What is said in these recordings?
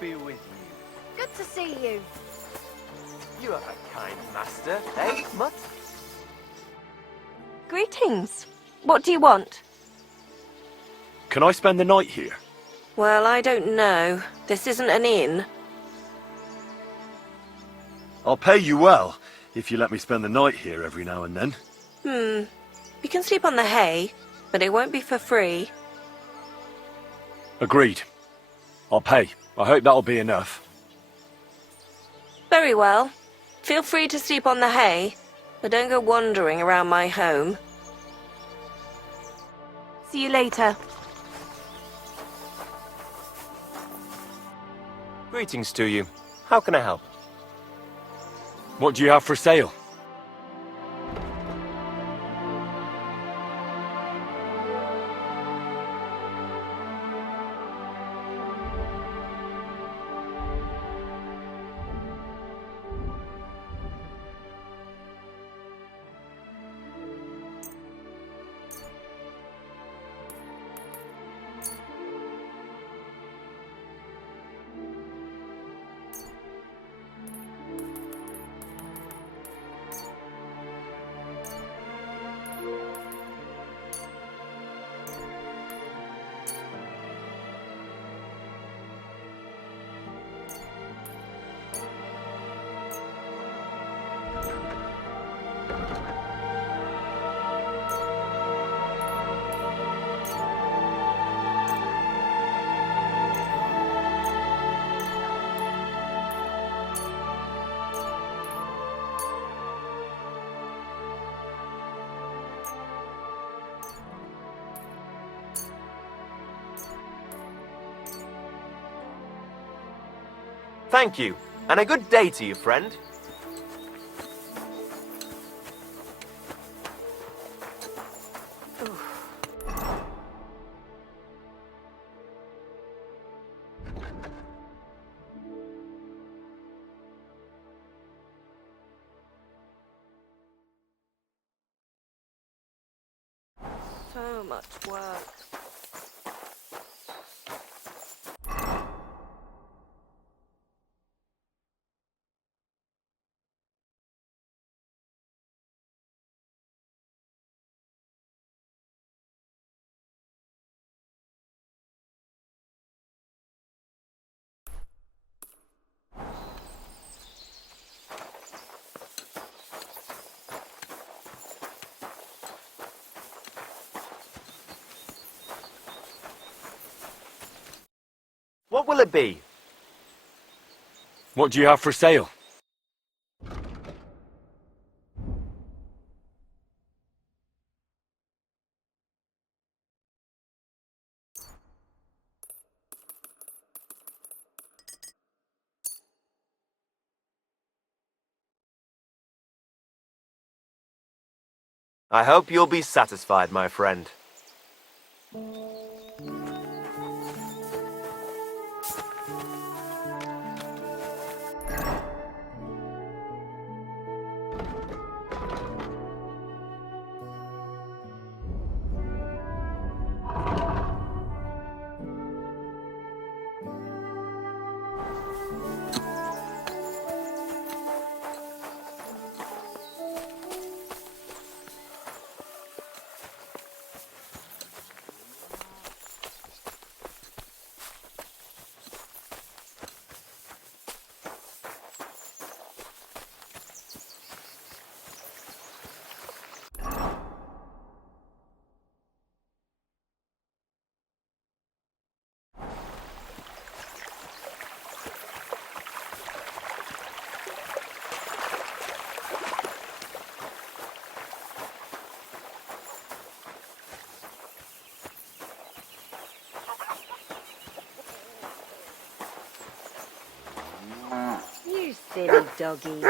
be with you. Good to see you. You are a kind master, eh, Mutt? Greetings. What do you want? Can I spend the night here? Well, I don't know. This isn't an inn. I'll pay you well, if you let me spend the night here every now and then. You can sleep on the hay, but it won't be for free. Agreed. I'll pay. I hope that'll be enough. Very well. Feel free to sleep on the hay, but don't go wandering around my home. See you later. Greetings to you. How can I help? What do you have for sale? Thank you, and a good day to you, friend. So much work. What will it be? What do you have for sale? I hope you'll be satisfied, my friend. You silly doggy.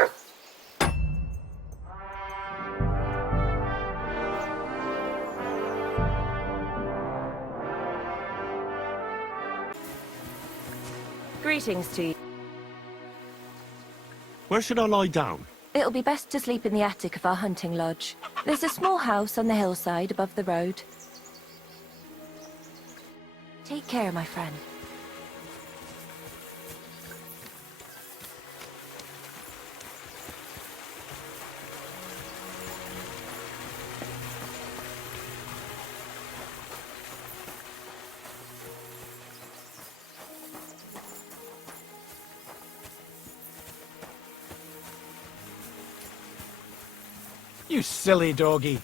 Greetings to you. Where should I lie down? It'll be best to sleep in the attic of our hunting lodge. There's a small house on the hillside above the road. Take care, my friend. You silly doggy.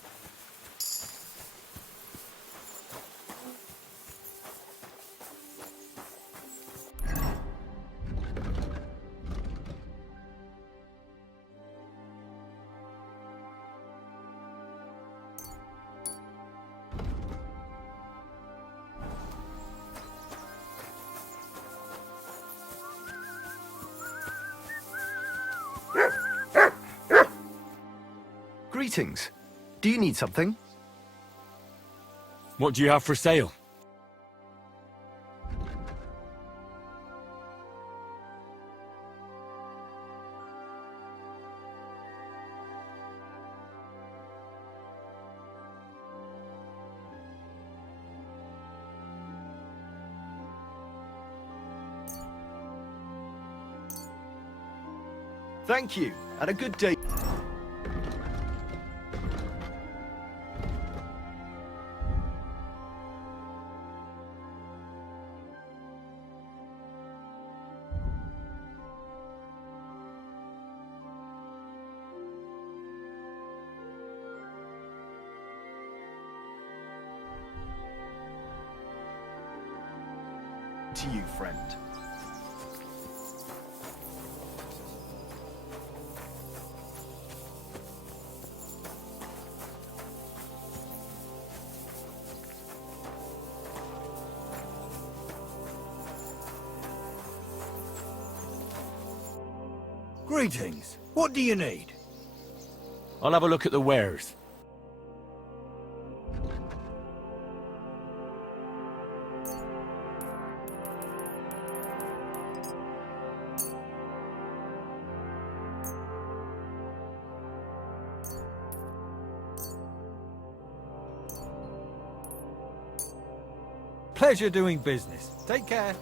Greetings. Do you need something? What do you have for sale? Thank you, and a good day. To you, friend. Greetings. What do you need? I'll have a look at the wares. Pleasure doing business. Take care.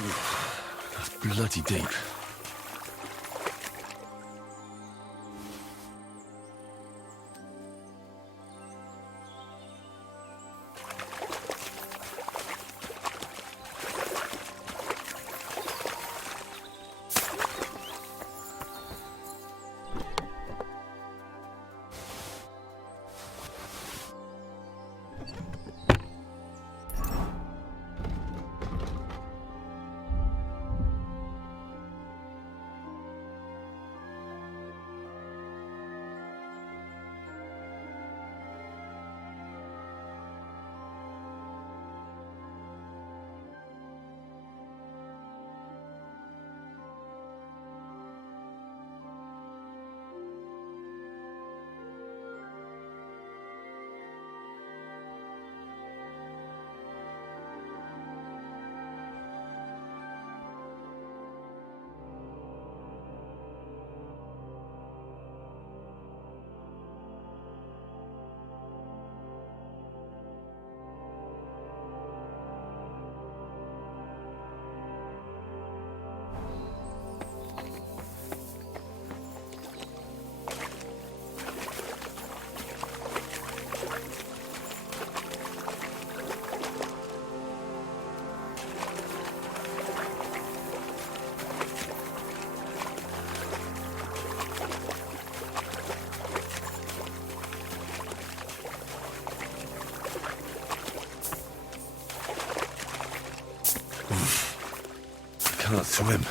That's bloody deep. Can't swim.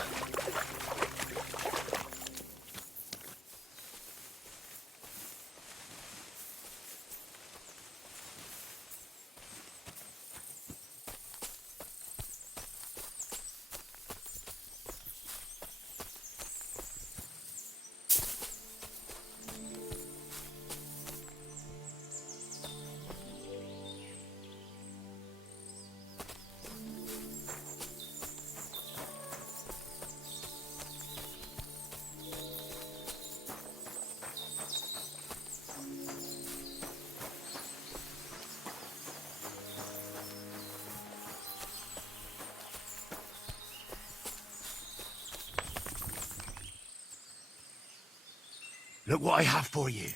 Look what I have for you.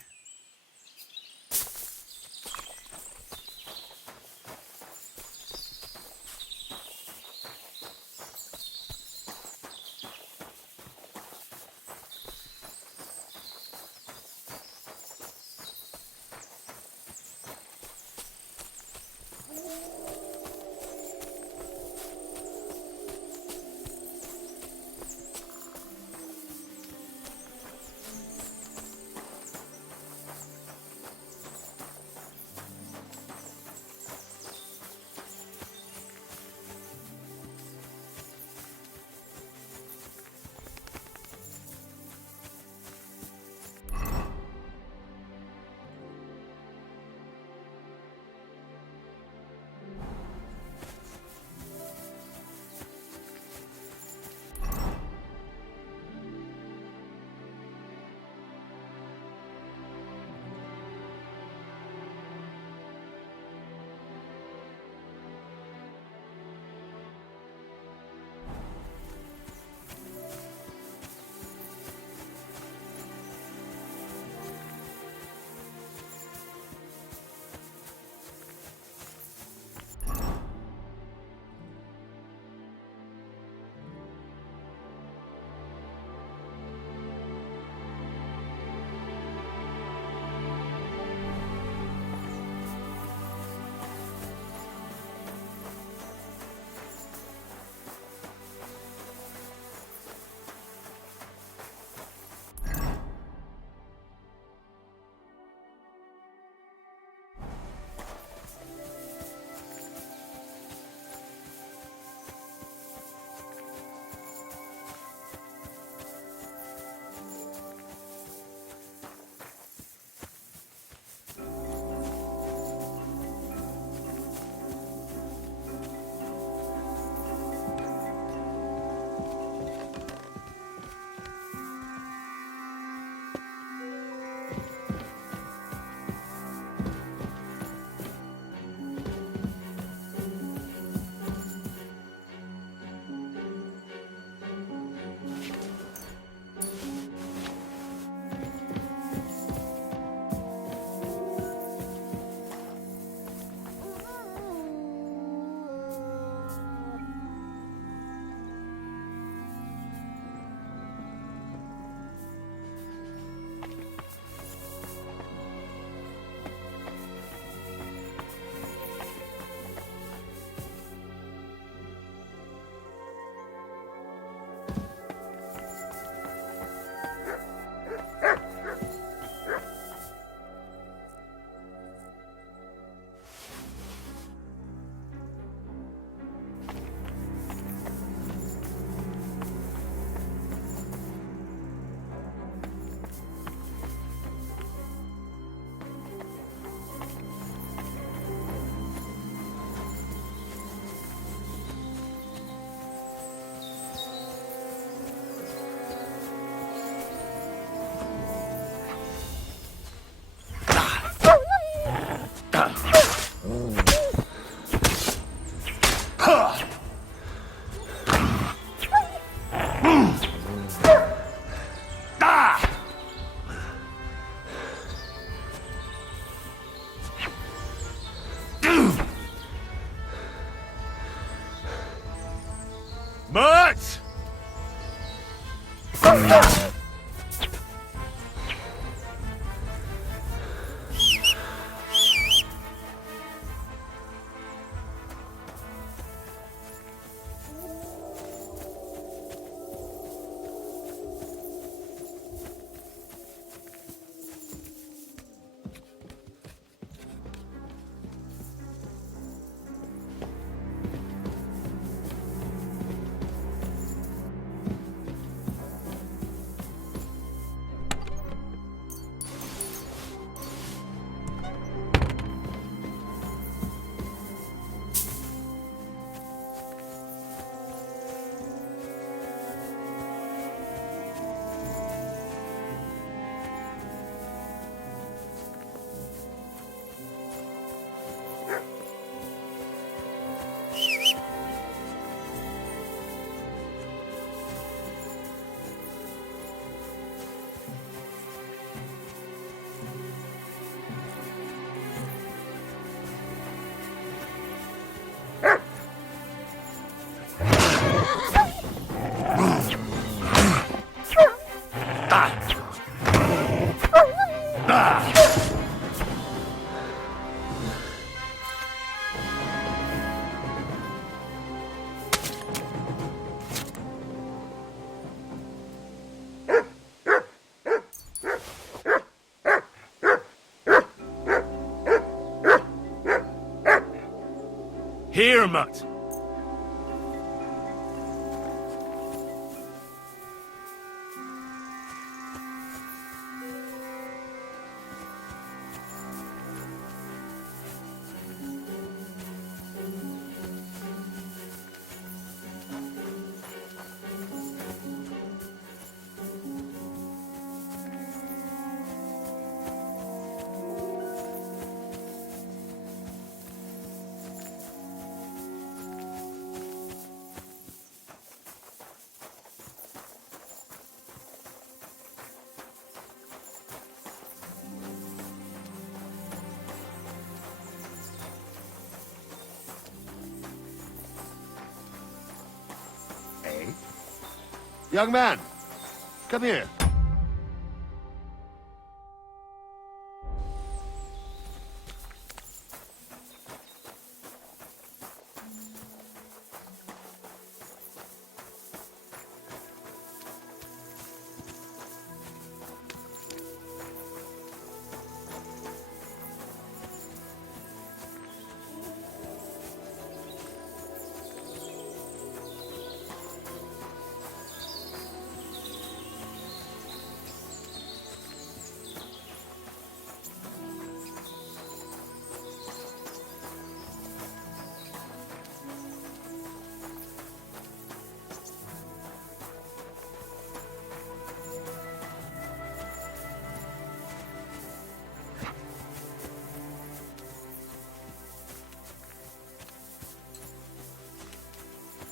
Mutt! Here, Mutt! Young man, come here.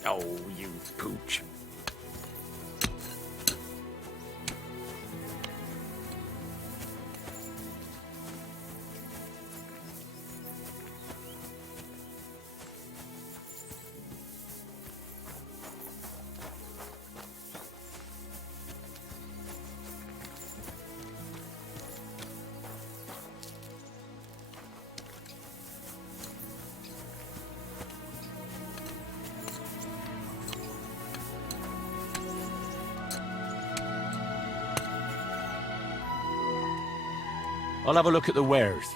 Oh, you pooch. I'll have a look at the wares.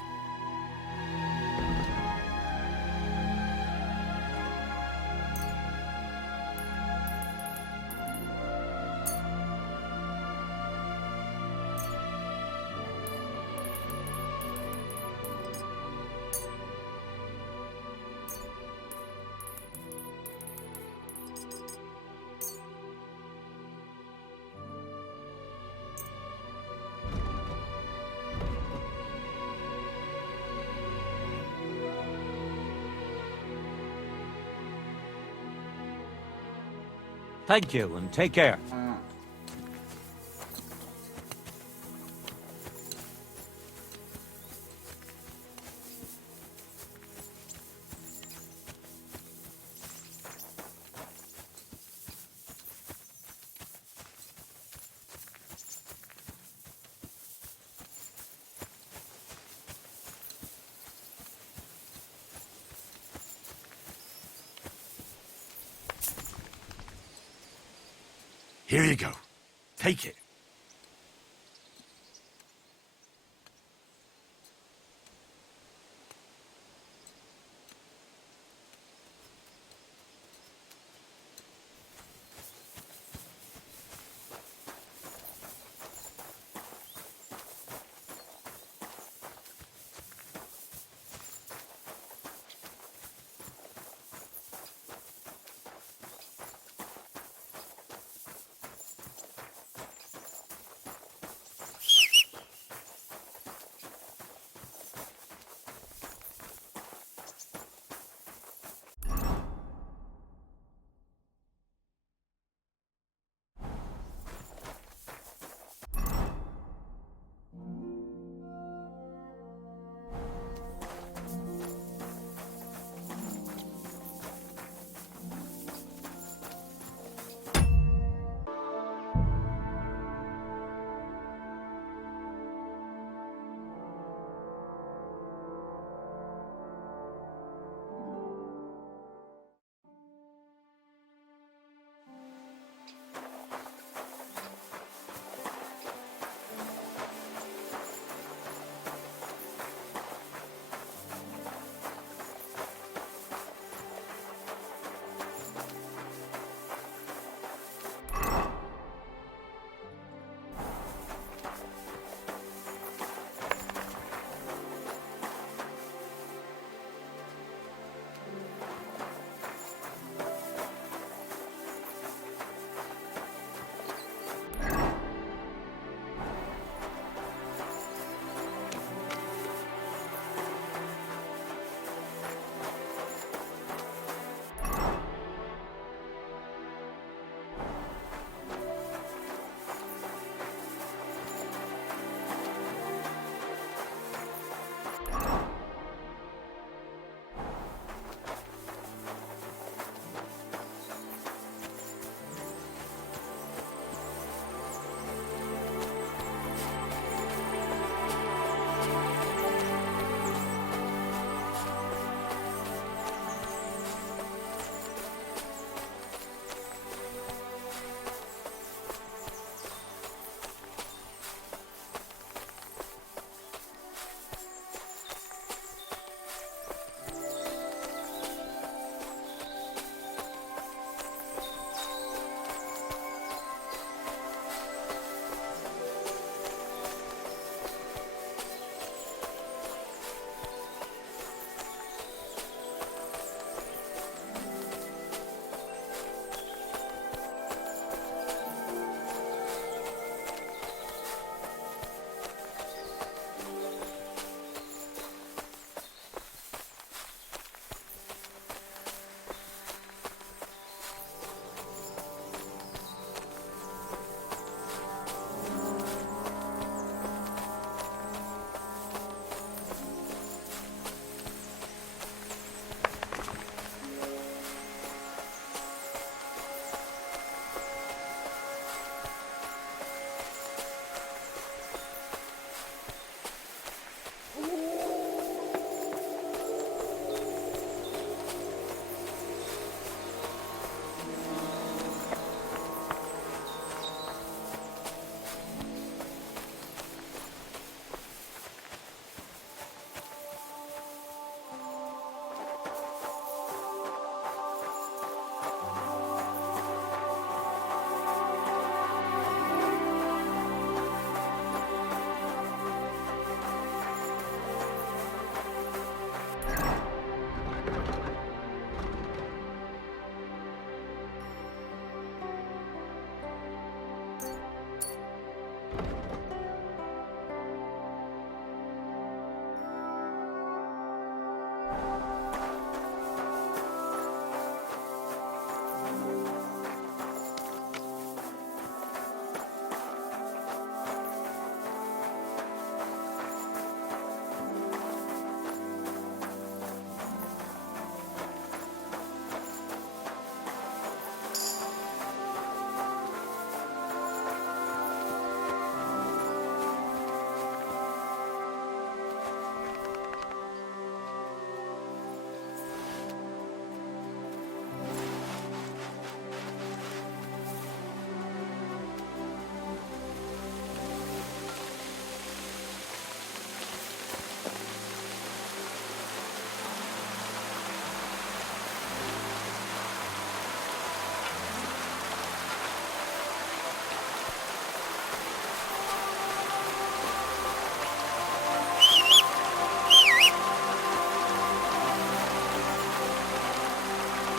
Thank you, and take care. Here you go. Take it.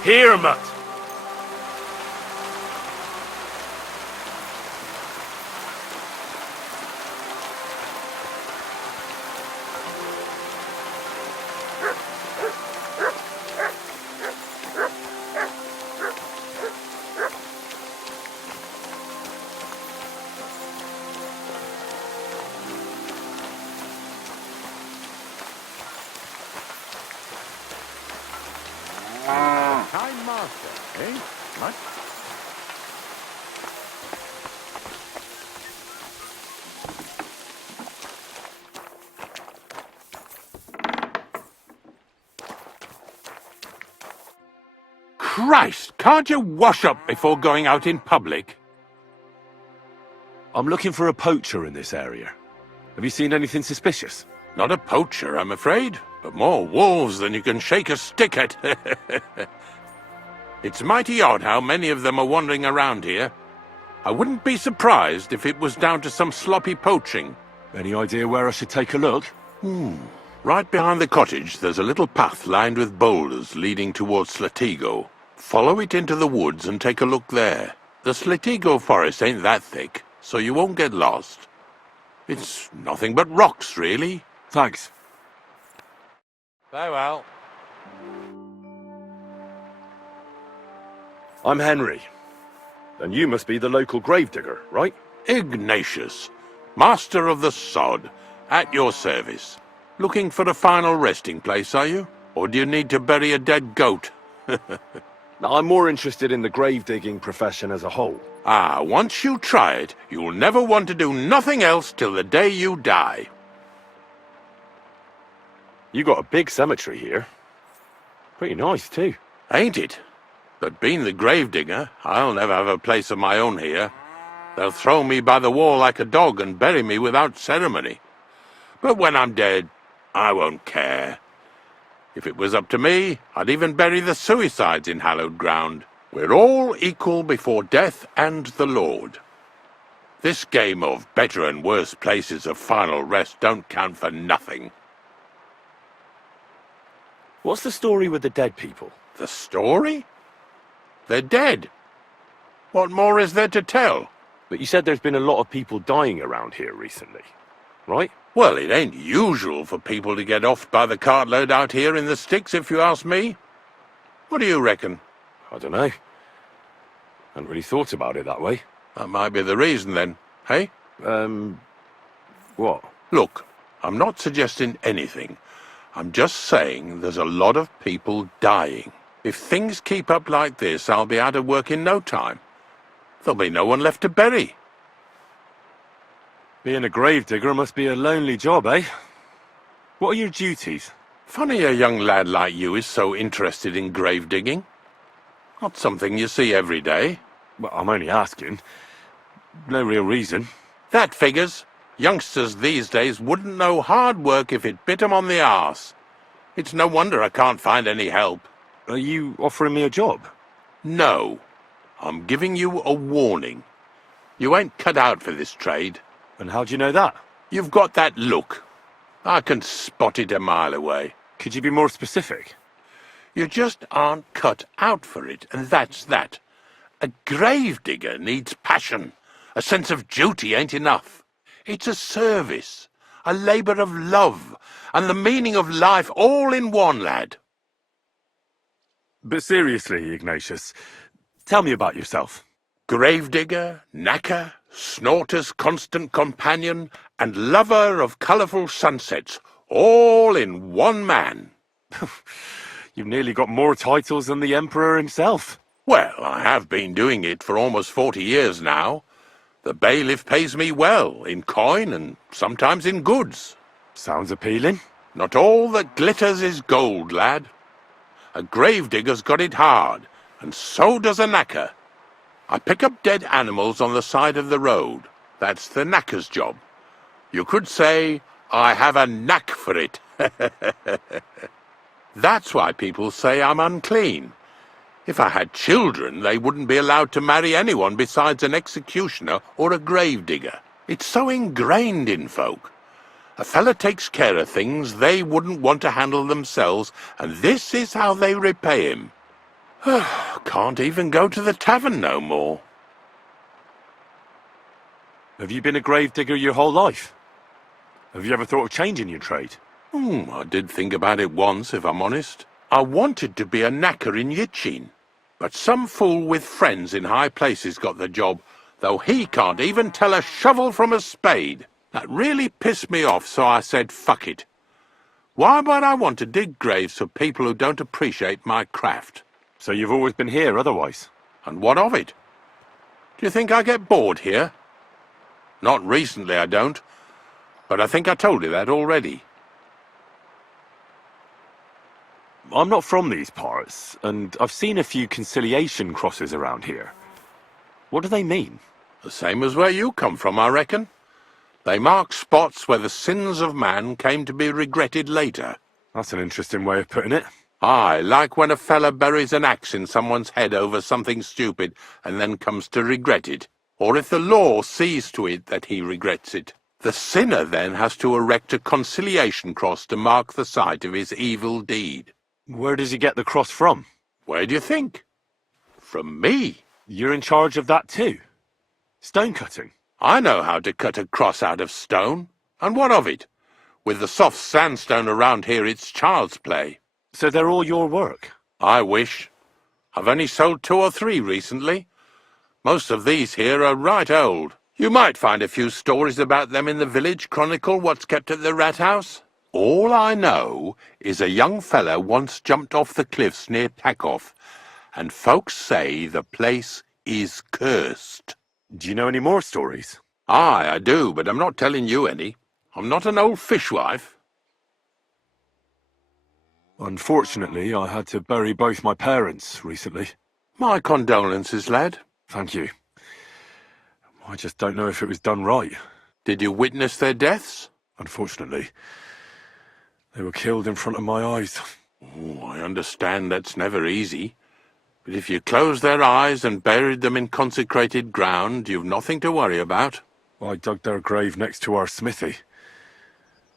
Here, Mutt. Kind master, eh? Much? Christ, can't you wash up before going out in public? I'm looking for a poacher in this area. Have you seen anything suspicious? Not a poacher, I'm afraid, but more wolves than you can shake a stick at. It's mighty odd how many of them are wandering around here. I wouldn't be surprised if it was down to some sloppy poaching. Any idea where I should take a look? Right behind the cottage, there's a little path lined with boulders leading towards Slatigo. Follow it into the woods and take a look there. The Slatigo forest ain't that thick, so you won't get lost. It's nothing but rocks, really. Thanks. Farewell. I'm Henry. And you must be the local gravedigger, right? Ignatius, master of the sod, at your service. Looking for a final resting place, are you? Or do you need to bury a dead goat? Now, I'm more interested in the grave-digging profession as a whole. Once you try it, you'll never want to do nothing else till the day you die. You got a big cemetery here. Pretty nice, too. Ain't it? But being the gravedigger, I'll never have a place of my own here. They'll throw me by the wall like a dog and bury me without ceremony. But when I'm dead, I won't care. If it was up to me, I'd even bury the suicides in hallowed ground. We're all equal before death and the Lord. This game of better and worse places of final rest don't count for nothing. What's the story with the dead people? The story? They're dead. What more is there to tell? But you said there's been a lot of people dying around here recently, right? Well, it ain't usual for people to get off by the cartload out here in the sticks, if you ask me. What do you reckon? I don't know. Hadn't really thought about it that way. That might be the reason, then, hey? What? Look, I'm not suggesting anything. I'm just saying there's a lot of people dying. If things keep up like this, I'll be out of work in no time. There'll be no one left to bury. Being a gravedigger must be a lonely job, eh? What are your duties? Funny a young lad like you is so interested in grave digging. Not something you see every day. Well, I'm only asking. No real reason. That figures. Youngsters these days wouldn't know hard work if it bit 'em on the arse. It's no wonder I can't find any help. Are you offering me a job? No. I'm giving you a warning. You ain't cut out for this trade. And how do you know that? You've got that look. I can spot it a mile away. Could you be more specific? You just aren't cut out for it, and that's that. A gravedigger needs passion. A sense of duty ain't enough. It's a service, a labour of love, and the meaning of life all in one, lad. But seriously, Ignatius, tell me about yourself. Gravedigger, knacker, snorter's constant companion, and lover of colourful sunsets, all in one man. You've nearly got more titles than the Emperor himself. Well, I have been doing it for almost 40 years now. The bailiff pays me well, in coin and sometimes in goods. Sounds appealing. Not all that glitters is gold, lad. A gravedigger's got it hard, and so does a knacker. I pick up dead animals on the side of the road. That's the knacker's job. You could say, I have a knack for it. That's why people say I'm unclean. If I had children, they wouldn't be allowed to marry anyone besides an executioner or a gravedigger. It's so ingrained in folk. A fella takes care of things they wouldn't want to handle themselves, and this is how they repay him. Can't even go to the tavern no more. Have you been a gravedigger your whole life? Have you ever thought of changing your trade? I did think about it once, if I'm honest. I wanted to be a knacker in Yitchin, but some fool with friends in high places got the job, though he can't even tell a shovel from a spade. That really pissed me off, so I said, fuck it. Why would I want to dig graves for people who don't appreciate my craft? So you've always been here otherwise? And what of it? Do you think I get bored here? Not recently, I don't. But I think I told you that already. I'm not from these parts, and I've seen a few conciliation crosses around here. What do they mean? The same as where you come from, I reckon. They mark spots where the sins of man came to be regretted later. That's an interesting way of putting it. Aye, like when a fella buries an axe in someone's head over something stupid and then comes to regret it. Or if the law sees to it that he regrets it. The sinner then has to erect a conciliation cross to mark the site of his evil deed. Where does he get the cross from? Where do you think? From me. You're in charge of that too? Stone cutting? I know how to cut a cross out of stone. And what of it? With the soft sandstone around here, it's child's play. So they're all your work? I wish. I've only sold 2 or 3 recently. Most of these here are right old. You might find a few stories about them in the village chronicle what's kept at the rat house. All I know is a young fella once jumped off the cliffs near Takoff, and folks say the place is cursed. Do you know any more stories? Aye, I do, but I'm not telling you any. I'm not an old fishwife. Unfortunately, I had to bury both my parents recently. My condolences, lad. Thank you. I just don't know if it was done right. Did you witness their deaths? Unfortunately. They were killed in front of my eyes. Oh, I understand that's never easy. But if you closed their eyes and buried them in consecrated ground, you've nothing to worry about. I dug their grave next to our smithy.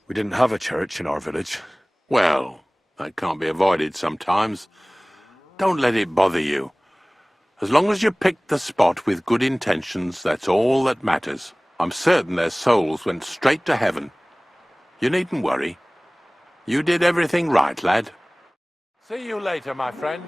We didn't have a church in our village. Well, that can't be avoided sometimes. Don't let it bother you. As long as you picked the spot with good intentions, that's all that matters. I'm certain their souls went straight to heaven. You needn't worry. You did everything right, lad. See you later, my friend.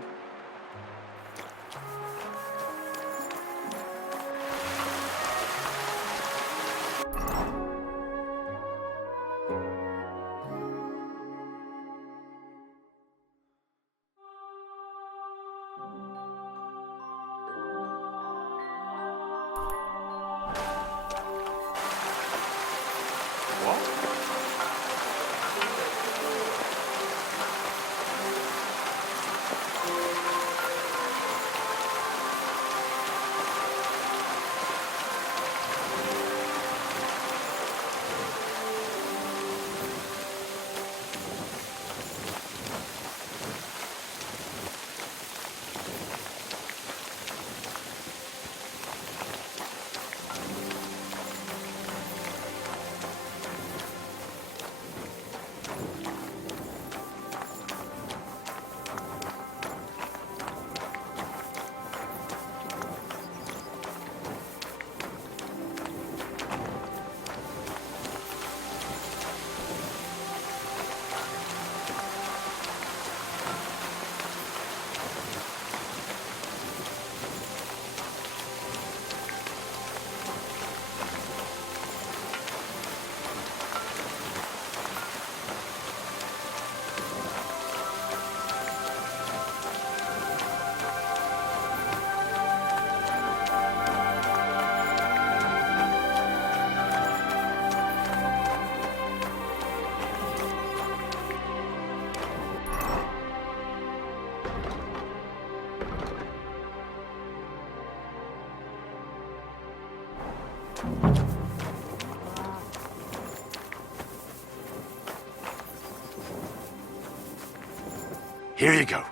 Here you go.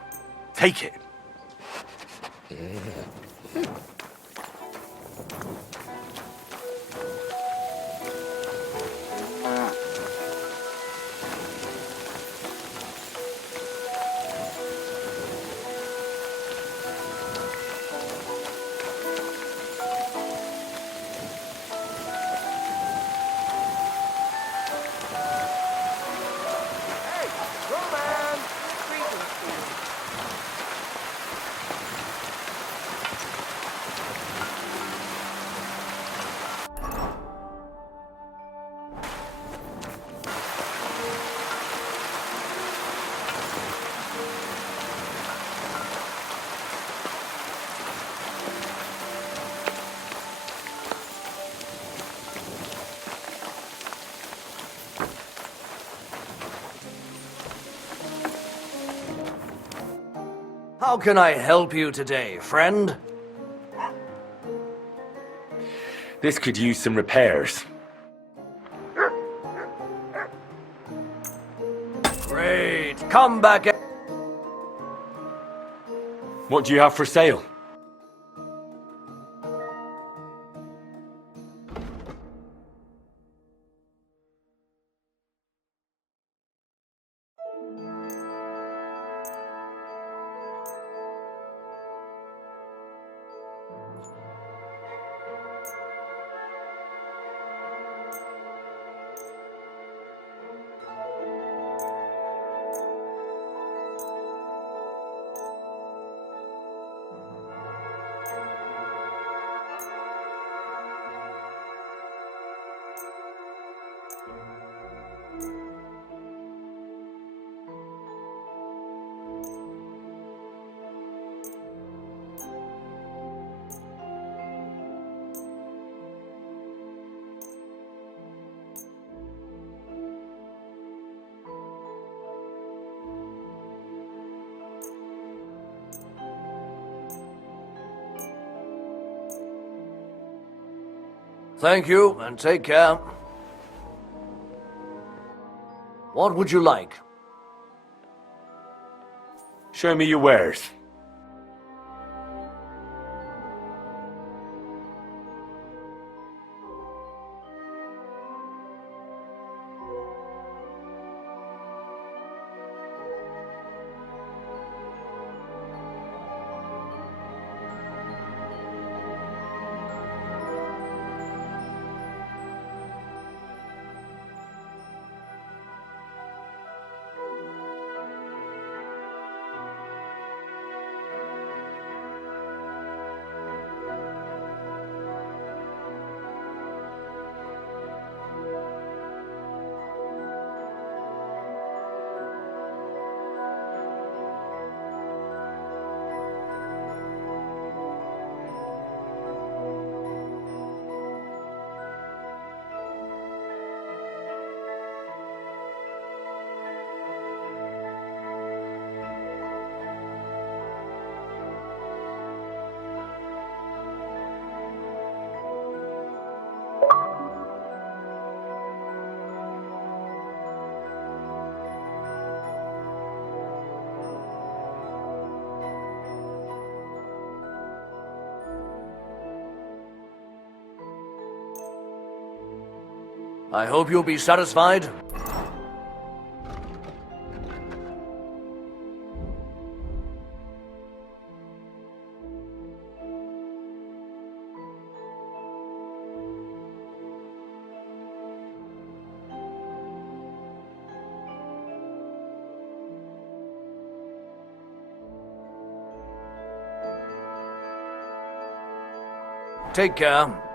Take it. How can I help you today, friend? This could use some repairs. Great. Come back. What do you have for sale? Thank you, and take care. What would you like? Show me your wares. I hope you'll be satisfied. Take care.